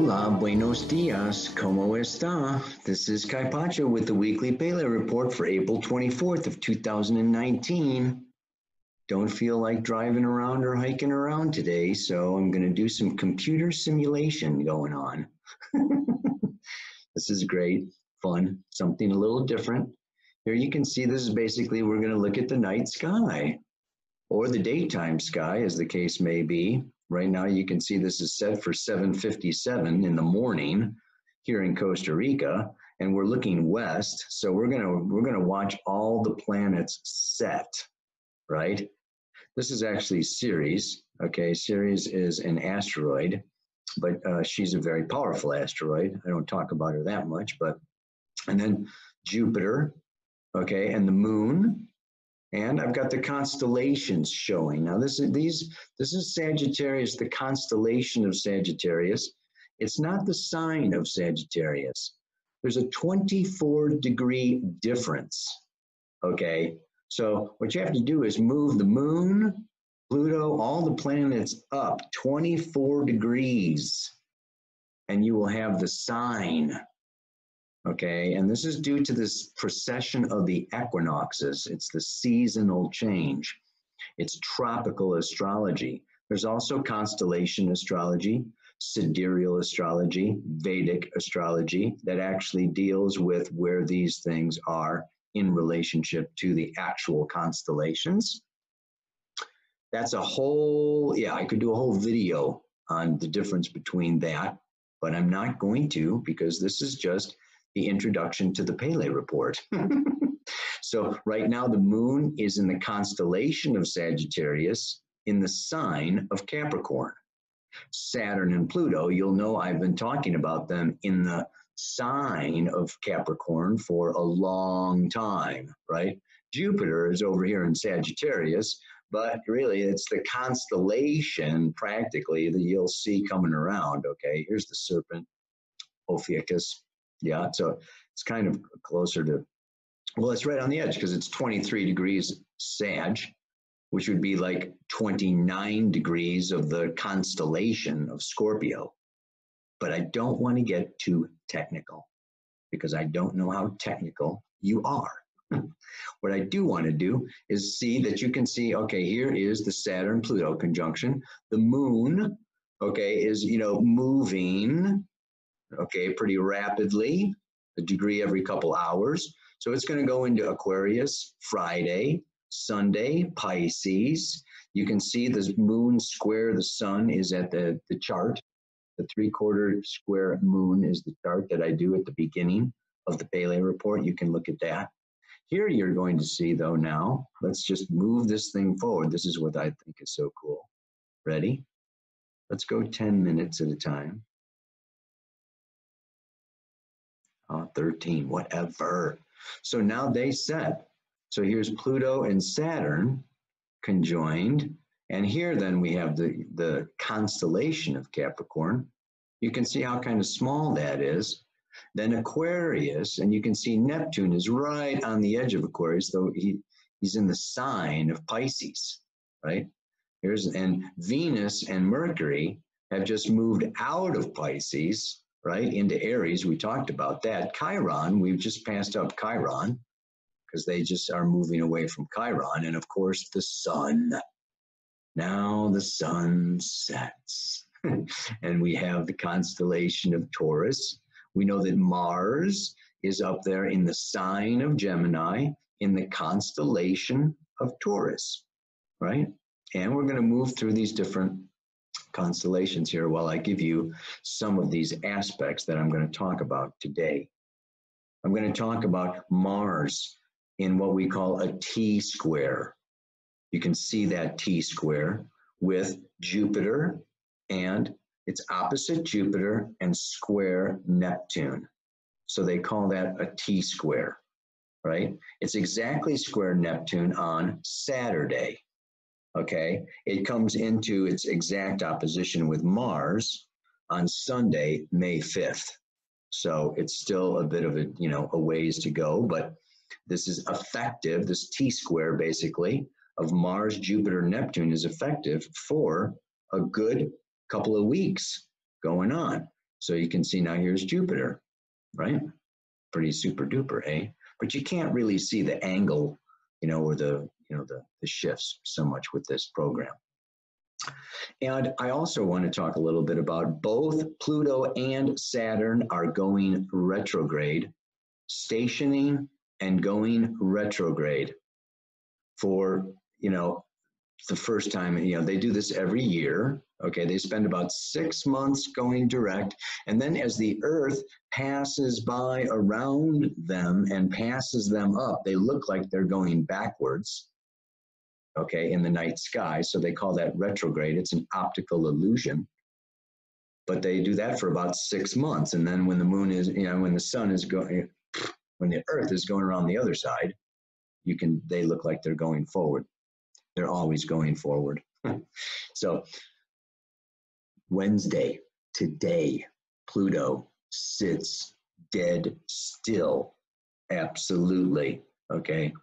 Hola, buenos dias, ¿cómo está? This is Kai Pacha with the weekly Paleo report for April 24th of 2019. Don't feel like driving around or hiking around today, so I'm going to do some computer simulation going on. This is great, fun, something a little different. Here you can see this is basically, we're going to look at the night sky, or the daytime sky, as the case may be. Right now you can see this is set for 7:57 in the morning here in Costa Rica, and we're looking west, so we're gonna watch all the planets set, right? This is actually Ceres. Okay, Ceres is an asteroid, but she's a very powerful asteroid. I don't talk about her that much, but, and then Jupiter, okay, and the moon, and I've got the constellations showing. Now this is Sagittarius, the constellation of Sagittarius. It's not the sign of Sagittarius. There's a 24-degree difference, okay? So what you have to do is move the moon, Pluto, all the planets up 24 degrees, and you will have the sign. Okay, and this is due to this precession of the equinoxes. It's the seasonal change. It's tropical astrology. There's also constellation astrology, sidereal astrology, Vedic astrology that actually deals with where these things are in relationship to the actual constellations. That's a whole, yeah, I could do a whole video on the difference between that, but I'm not going to, because this is just the introduction to the Paleo report. So right now the moon is in the constellation of Sagittarius in the sign of Capricorn. Saturn and Pluto, you'll know I've been talking about them in the sign of Capricorn for a long time, right? Jupiter is over here in Sagittarius, but really it's the constellation practically that you'll see coming around, okay? Here's the serpent, Ophiuchus. Yeah, so it's kind of closer to, well, it's right on the edge because it's 23 degrees Sag, which would be like 29 degrees of the constellation of Scorpio. But I don't want to get too technical because I don't know how technical you are. What I do want to do is see that you can see, okay, here is the Saturn-Pluto conjunction. The moon, okay, is, moving, okay, pretty rapidly, a degree every couple hours. So it's going to go into Aquarius Friday, Sunday, Pisces. You can see the moon square the sun is at the chart. The 3/4 square moon is the chart that I do at the beginning of the Paleo report. You can look at that. Here you're going to see, though, now, let's just move this thing forward. This is what I think is so cool. Ready? Let's go 10 minutes at a time. 13, whatever. So now they set. So here's Pluto and Saturn conjoined. And here then we have the constellation of Capricorn. You can see how kind of small that is. Then Aquarius, and you can see Neptune is right on the edge of Aquarius, though he's in the sign of Pisces, right? And Venus and Mercury have just moved out of Pisces, right, into Aries. We talked about that. Chiron, we've just passed up Chiron because they just are moving away from Chiron. And of course, the sun. Now the sun sets. And we have the constellation of Taurus. We know that Mars is up there in the sign of Gemini in the constellation of Taurus, right? And we're going to move through these different constellations here while I give you some of these aspects that I'm going to talk about today. I'm going to talk about Mars in what we call a T-square. You can see that T-square with Jupiter, and it's opposite Jupiter and square Neptune. So they call that a T-square, right? It's exactly square Neptune on Saturday. Okay, it comes into its exact opposition with Mars on Sunday, May 5th. So it's still a bit of a ways to go, but this is effective. This T-square basically of Mars, Jupiter, Neptune is effective for a good couple of weeks going on. So you can see now here's Jupiter, right? Pretty super duper, eh? But you can't really see the angle, or the shifts so much with this program. And I also want to talk a little bit about both Pluto and Saturn are going retrograde, stationing and going retrograde for, the first time. They do this every year. Okay, they spend about 6 months going direct, and then as the Earth passes by around them and passes them up, they look like they're going backwards, okay, in the night sky. So they call that retrograde. It's an optical illusion. But they do that for about 6 months, and then when the moon is, when the sun is going, when the Earth is going around the other side, they look like they're going forward. They're always going forward. So Wednesday, today, Pluto sits dead still, absolutely, okay,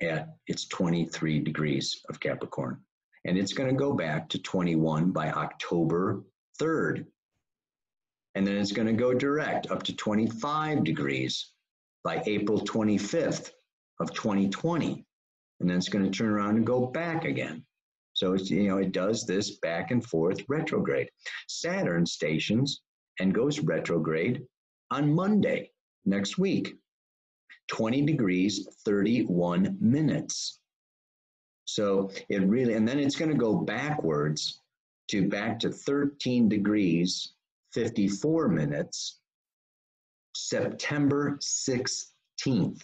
at its 23 degrees of Capricorn. And it's going to go back to 21 by October 3rd. And then it's going to go direct up to 25 degrees by April 25th of 2020. And then it's going to turn around and go back again. So it's, it does this back and forth retrograde. Saturn stations and goes retrograde on Monday next week, 20 degrees, 31 minutes. So it really, and then it's going to go backwards back to 13 degrees, 54 minutes, September 16th.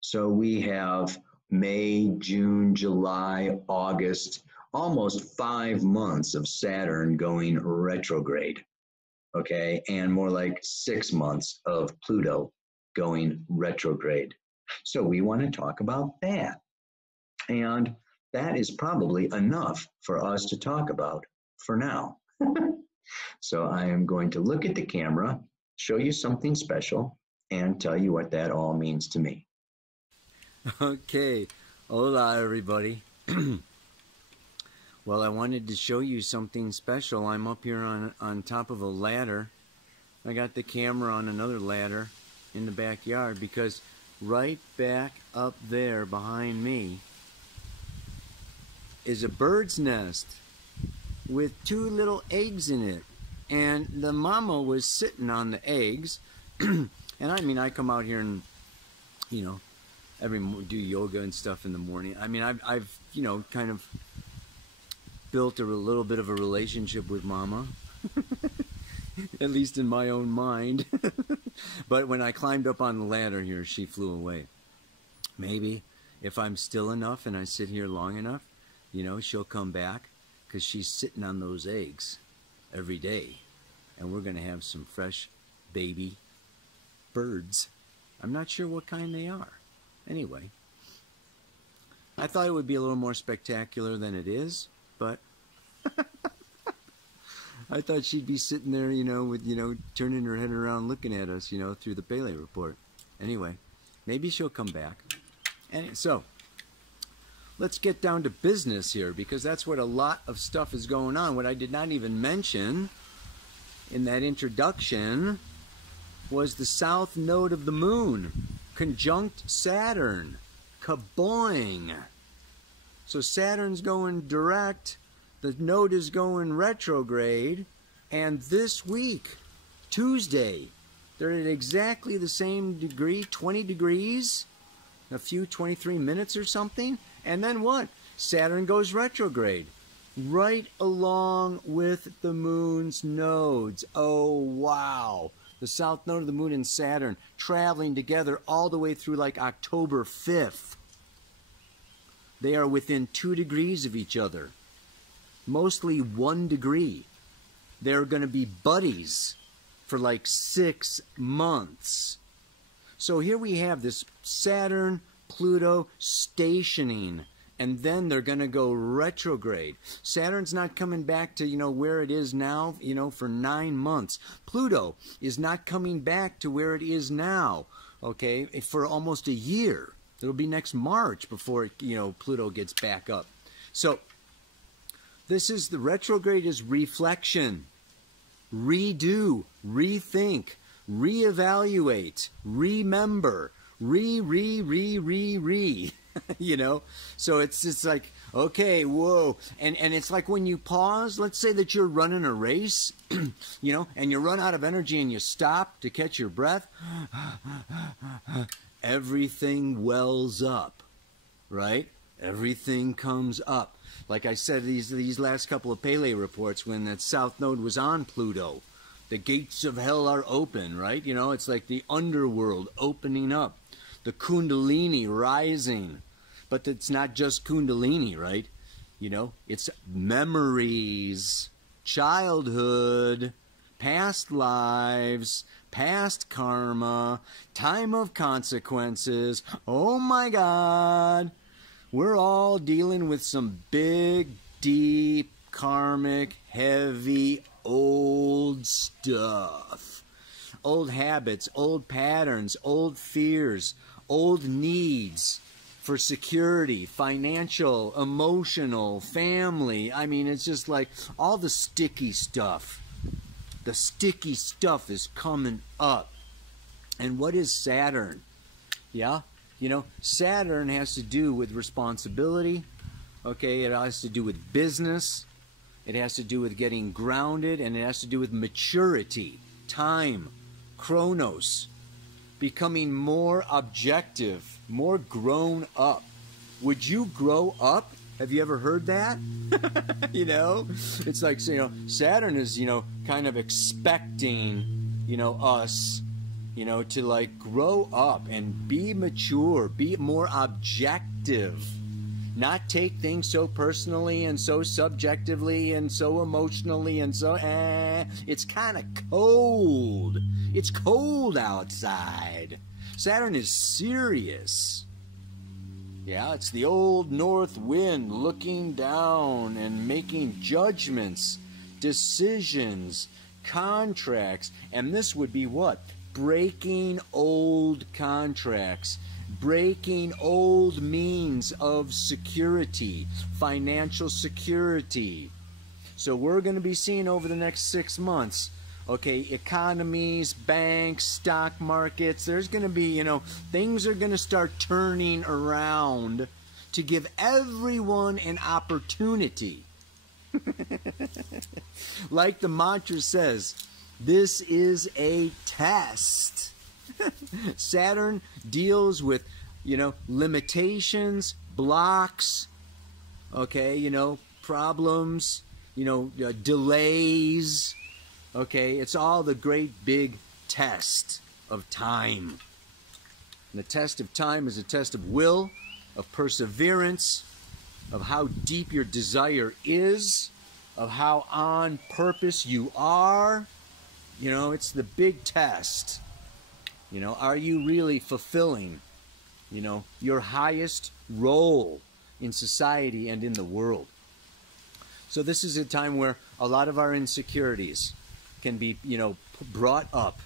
So we have May, June, July, August, almost 5 months of Saturn going retrograde, okay? And more like 6 months of Pluto going retrograde. So we want to talk about that. And that is probably enough for us to talk about for now. So I am going to look at the camera, show you something special, and tell you what that all means to me. Okay, hola everybody. Well, I wanted to show you something special. I'm up here on top of a ladder. I got the camera on another ladder in the backyard because right back up there behind me is a bird's nest with 2 little eggs in it. And the mama was sitting on the eggs. And I mean, I come out here and, do yoga and stuff in the morning. I mean, I've kind of built a little bit of a relationship with Mama, at least in my own mind. But when I climbed up on the ladder here, she flew away. Maybe if I'm still enough and I sit here long enough, she'll come back because she's sitting on those eggs every day. And we're going to have some fresh baby birds. I'm not sure what kind they are. Anyway, I thought it would be a little more spectacular than it is, but I thought she'd be sitting there, with, turning her head around looking at us, through the Pele report. Anyway, maybe she'll come back. And so, let's get down to business here, because that's what a lot of stuff is going on. What I did not even mention in that introduction was the south node of the moon, conjunct Saturn. Kaboing! So Saturn's going direct, the node is going retrograde, and this week, Tuesday, they're at exactly the same degree, 20 degrees, a few 23 minutes or something, and then what? Saturn goes retrograde, right along with the moon's nodes. Oh, wow. The south node of the moon and Saturn traveling together all the way through like October 5th. They are within 2 degrees of each other, mostly 1 degree. They're going to be buddies for like 6 months. So here we have this Saturn, Pluto stationing, and then they're going to go retrograde. Saturn's not coming back to, where it is now, for 9 months. Pluto is not coming back to where it is now, okay, for almost a year. It'll be next March before, Pluto gets back up. So, this is the retrograde is reflection. redo, rethink, reevaluate, remember, re. You know, so it's just like, okay, whoa. And it's like when you pause, let's say that you're running a race, you know, and you run out of energy and you stop to catch your breath. Everything wells up, right? Everything comes up. Like I said, these last couple of Pele reports, when that south node was on Pluto, the gates of hell are open, right? You know, it's like the underworld opening up, the Kundalini rising. But it's not just Kundalini, right? You know, it's memories, childhood, past lives, past karma, time of consequences. Oh my God. We're all dealing with some big, deep, karmic, heavy, old stuff. Old habits, old patterns, old fears, old needs for security, financial, emotional, family. I mean, it's just like all the sticky stuff. The sticky stuff is coming up. And what is Saturn? Yeah, you know, Saturn has to do with responsibility. Okay, it has to do with business. It has to do with getting grounded, and it has to do with maturity, time, chronos, becoming more objective, more grown up. Would you grow up? Have you ever heard that? You know, it's like, you know, Saturn is, you know, kind of expecting, you know, us, you know, to like grow up and be mature, be more objective, not take things so personally and so subjectively and so emotionally and so, it's kind of cold. It's cold outside. Saturn is serious. Yeah, it's the old north wind looking down and making judgments, decisions, contracts. And this would be what? Breaking old contracts, breaking old means of security, financial security. So we're going to be seeing over the next 6 months, okay, economies, banks, stock markets, there's going to be, you know, things are going to start turning around to give everyone an opportunity. Like the mantra says, this is a test. Saturn deals with, you know, limitations, blocks, okay, you know, problems, you know, delays. Okay, it's all the great big test of time. And the test of time is a test of will, of perseverance, of how deep your desire is, of how on purpose you are. You know, it's the big test. You know, are you really fulfilling, you know, your highest role in society and in the world? So this is a time where a lot of our insecurities can be, you know, brought up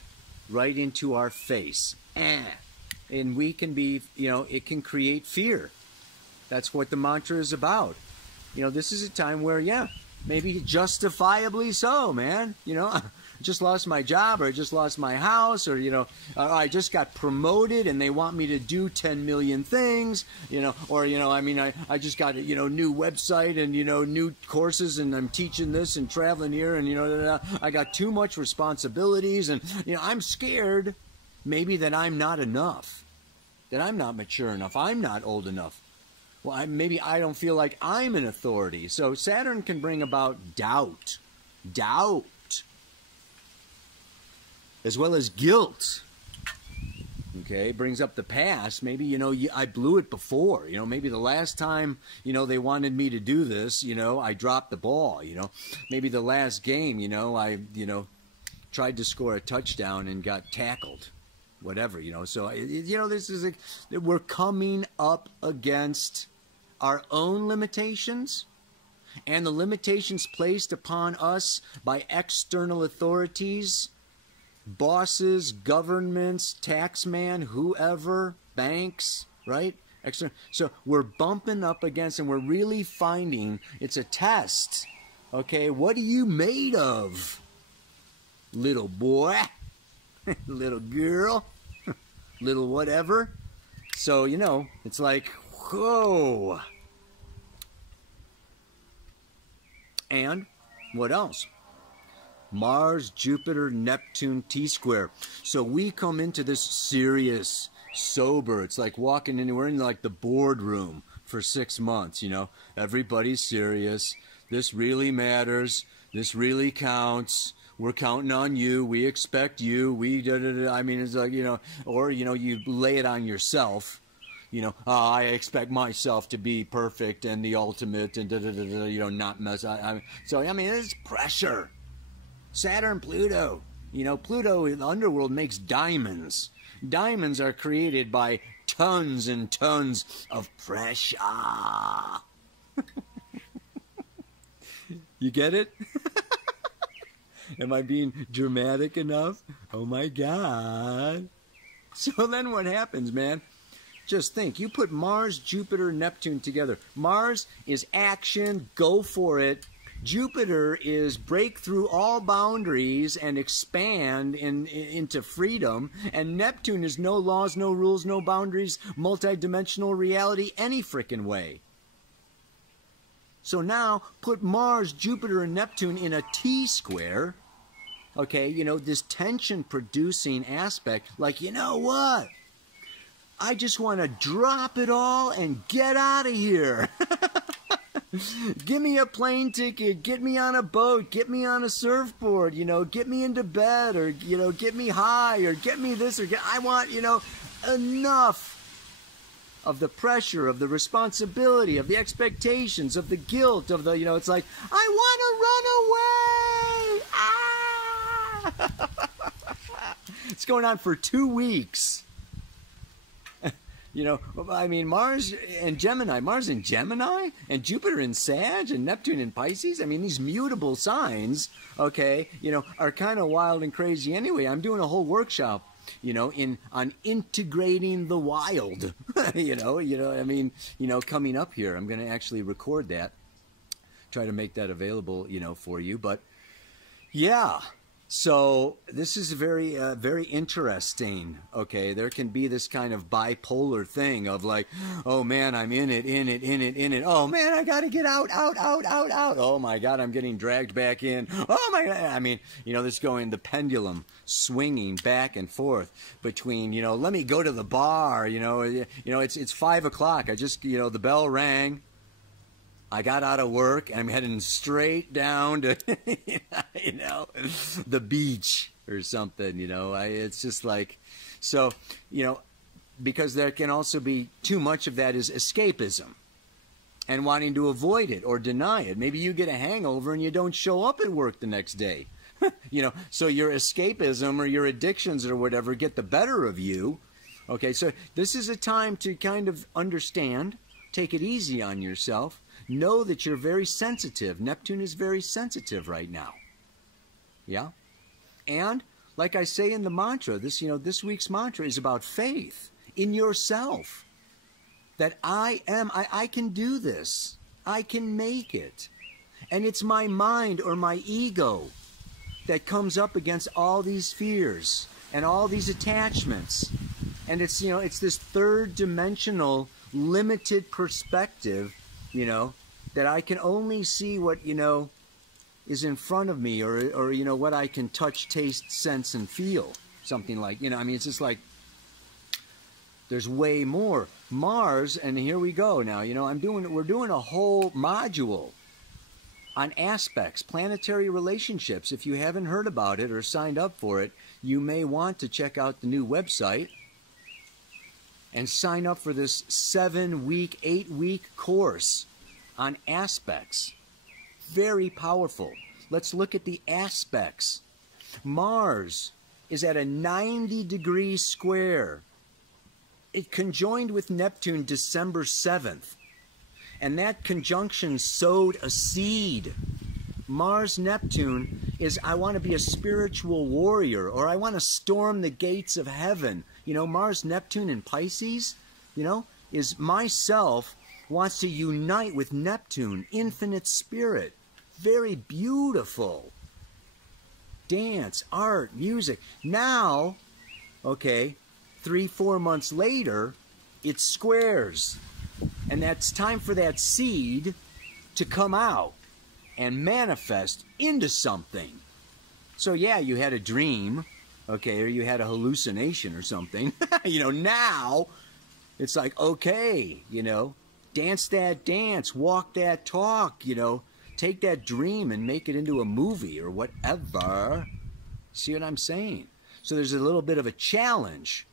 right into our face. And we can be, you know, it can create fear. That's what the mantra is about. You know, this is a time where, yeah, maybe justifiably so, man. You know, I just lost my job, or I just lost my house, or, you know, I just got promoted and they want me to do 10 million things, you know, or, you know, I mean, I just got a, you know, new website and, you know, new courses, and I'm teaching this and traveling here, and, you know, I got too much responsibilities, and, you know, I'm scared maybe that I'm not enough, that I'm not mature enough, I'm not old enough. Well, maybe I don't feel like I'm an authority. So Saturn can bring about doubt, as well as guilt. Okay, brings up the past. Maybe, you know, I blew it before. You know, maybe the last time, you know, they wanted me to do this, you know, I dropped the ball, you know. Maybe the last game, you know, I, you know, tried to score a touchdown and got tackled. Whatever, you know. So, you know, this is we're coming up against our own limitations and the limitations placed upon us by external authorities, bosses, governments, taxman, whoever, banks, right? So we're bumping up against, and we're really finding it's a test. Okay, what are you made of? little boy, little girl, little whatever. So, you know, it's like, whoa. And what else? Mars, Jupiter, Neptune, T-square. So we come into this serious, sober. It's like walking in, we're in like the boardroom for 6 months, you know. Everybody's serious. This really matters. This really counts. We're counting on you. We expect you. We da-da-da. I mean, it's like, you know, or, you know, you lay it on yourself. You know, I expect myself to be perfect and the ultimate and da-da-da-da, you know, not mess. So, I mean, it's pressure. Saturn, Pluto. You know, Pluto in the underworld makes diamonds. Diamonds are created by tons and tons of pressure. You get it? Am I being dramatic enough? Oh my God. So then what happens, man? Just think, you put Mars, Jupiter, Neptune together. Mars is action, go for it. Jupiter is break through all boundaries and expand into freedom. And Neptune is no laws, no rules, no boundaries, multidimensional reality any frickin' way. So now put Mars, Jupiter, and Neptune in a T-square. Okay, you know, this tension-producing aspect. Like, you know what? I just want to drop it all and get out of here. Give me a plane ticket, get me on a boat, get me on a surfboard, you know, get me into bed, or, you know, get me high, or get me this, or I want, you know, enough of the pressure, of the responsibility, of the expectations, of the guilt, of the, you know, it's like, I want to run away. Ah! It's going on for 2 weeks. You know, I mean, Mars and Gemini, and Jupiter in Sag, and Neptune in Pisces. I mean, these mutable signs, okay, you know, are kind of wild and crazy anyway. I'm doing a whole workshop, you know, on integrating the wild, you know, I mean, you know, coming up here. I'm going to actually record that, try to make that available, you know, for you. But yeah. So this is very, very interesting, okay? There can be this kind of bipolar thing of like, oh man, I'm in it. Oh man, I got to get out. Oh my God, I'm getting dragged back in. Oh my God. I mean, you know, this going, the pendulum swinging back and forth between, you know, let me go to the bar, you know, it's 5 o'clock. I just, you know, the bell rang. I got out of work, and I'm heading straight down to, you know, the beach or something, you know. It's just like, so, you know, because there can also be too much of that is escapism and wanting to avoid it or deny it. Maybe you get a hangover and you don't show up at work the next day, you know, so your escapism or your addictions or whatever get the better of you. Okay, so this is a time to kind of understand, take it easy on yourself. Know that you're very sensitive. Neptune is very sensitive right now. Yeah? And like I say in the mantra, this, you know, this week's mantra is about faith in yourself. That I can do this. I can make it. And it's my mind or my ego that comes up against all these fears and all these attachments. And it's, you know, it's this third dimensional limited perspective, you know, that I can only see what, you know, is in front of me, or you know, what I can touch, taste, sense, and feel. Something like, you know, I mean, it's just like, there's way more. Mars, and here we go now, you know, we're doing a whole module on aspects, planetary relationships. If you haven't heard about it or signed up for it, you may want to check out the new website and sign up for this 7-week, 8-week course on aspects. Very powerful. Let's look at the aspects. Mars is at a 90-degree square. It conjoined with Neptune December 7th. And that conjunction sowed a seed. Mars-Neptune is, I want to be a spiritual warrior, or I want to storm the gates of heaven. You know, Mars-Neptune in Pisces, you know, is myself wants to unite with Neptune, infinite spirit. Very beautiful. dance, art, music. Now, okay, 3-4 months later, it's squares. And that's time for that seed to come out and manifest into something. So yeah, you had a dream, okay, or you had a hallucination or something. You know, now it's like, okay, you know, dance that dance, walk that talk, you know, take that dream and make it into a movie or whatever. See what I'm saying? So there's a little bit of a challenge.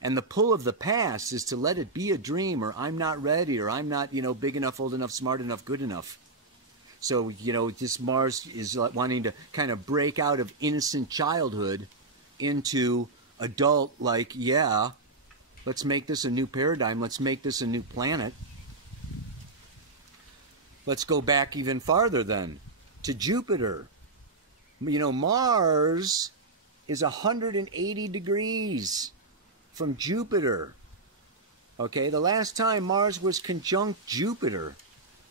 And the pull of the past is to let it be a dream, or I'm not ready, or I'm not, you know, big enough, old enough, smart enough, good enough. So, you know, this Mars is wanting to kind of break out of innocent childhood into adult, like, yeah, let's make this a new paradigm. Let's make this a new planet. Let's go back even farther then to Jupiter. You know, Mars is 180 degrees from Jupiter. Okay, the last time Mars was conjunct Jupiter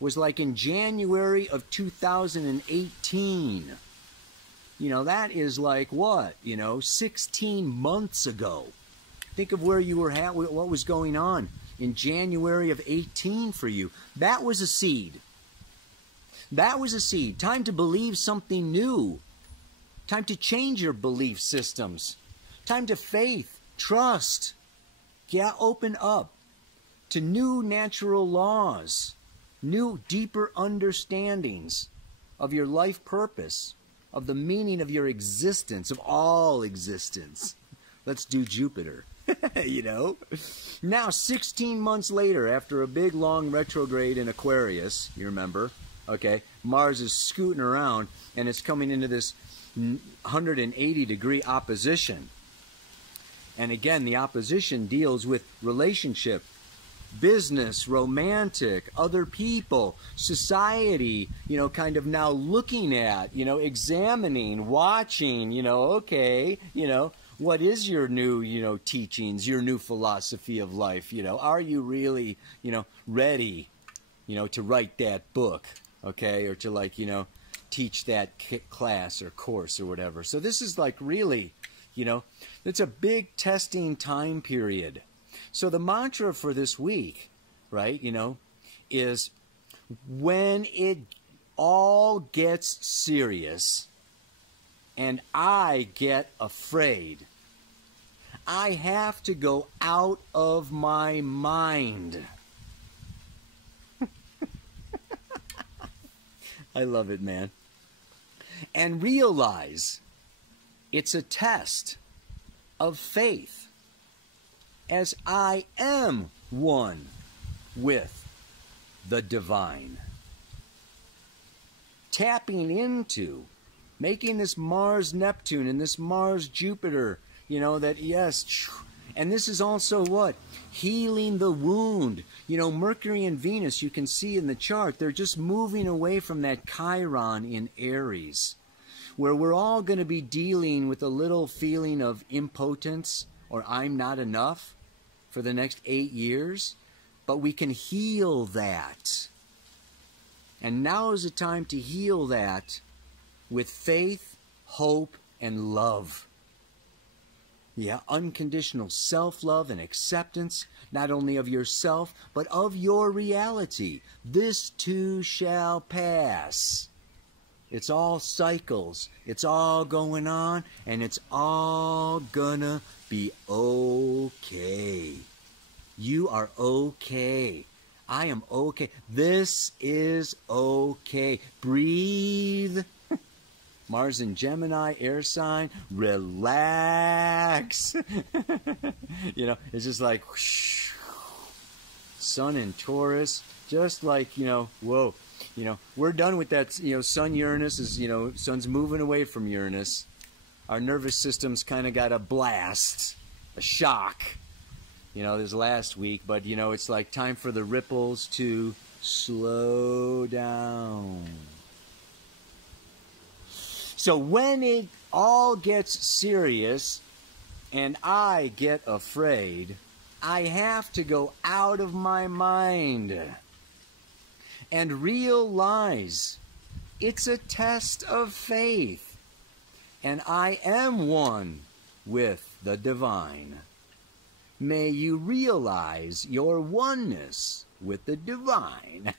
was like in January of 2018. You know, that is like what? You know, 16 months ago. Think of where you were at, what was going on in January of 18 for you. That was a seed. That was a seed. Time to believe something new. Time to change your belief systems. Time to faith, trust. Yeah, open up to new natural laws, new deeper understandings of your life purpose, of the meaning of your existence, of all existence. Let's do Jupiter. You know? Now, 16 months later, after a big long retrograde in Aquarius, you remember, okay, Mars is scooting around and it's coming into this 180 degree opposition. And again, the opposition deals with relationship, business, romantic, other people, society, you know, kind of now looking at, you know, examining, watching, you know, okay, you know, what is your new, you know, teachings, your new philosophy of life, you know, are you really, you know, ready, you know, to write that book, okay, or to like, you know, teach that class or course or whatever. So this is like really, you know, it's a big testing time period. So the mantra for this week, right, you know, is when it all gets serious and I get afraid, I have to go out of my mind. I love it, man. And realize it's a test of faith, as I am one with the divine. Tapping into, making this Mars-Neptune and this Mars-Jupiter, you know, that yes, and this is also what? Healing the wound. You know, Mercury and Venus, you can see in the chart, they're just moving away from that Chiron in Aries, where we're all going to be dealing with a little feeling of impotence or I'm not enough for the next 8 years, but we can heal that. And now is the time to heal that with faith, hope, and love. Yeah, unconditional self-love and acceptance, not only of yourself, but of your reality. This too shall pass. It's all cycles. It's all going on, and it's all gonna be okay. You are okay. I am okay. This is okay. Breathe. Mars in Gemini, air sign, relax. You know, it's just like whoosh. Sun in Taurus, just like, you know, whoa. You know, we're done with that, you know, Sun Uranus is, you know, Sun's moving away from Uranus. Our nervous system's kind of got a blast, a shock, you know, this last week. But, you know, it's like time for the ripples to slow down. So when it all gets serious and I get afraid, I have to go out of my mind and realize it's a test of faith. and I am one with the divine. May you realize your oneness with the divine.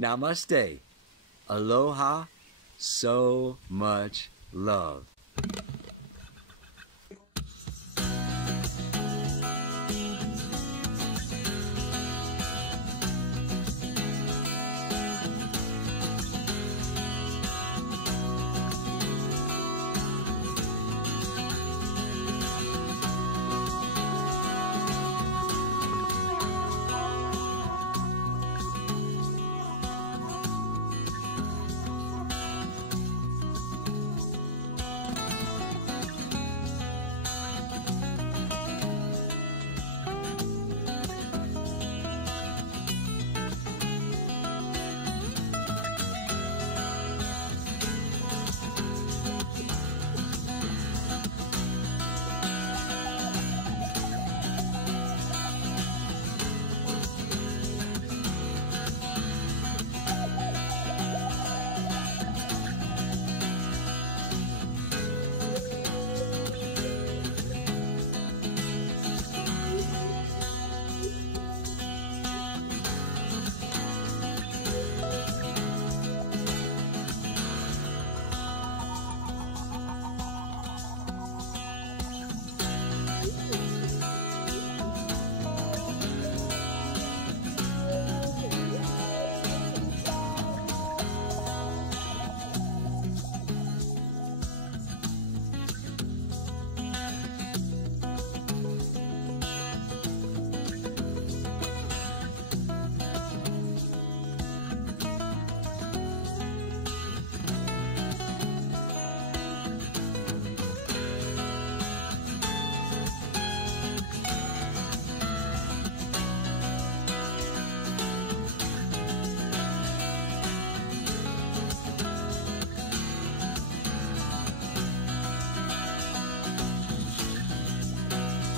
Namaste. Aloha. So much love.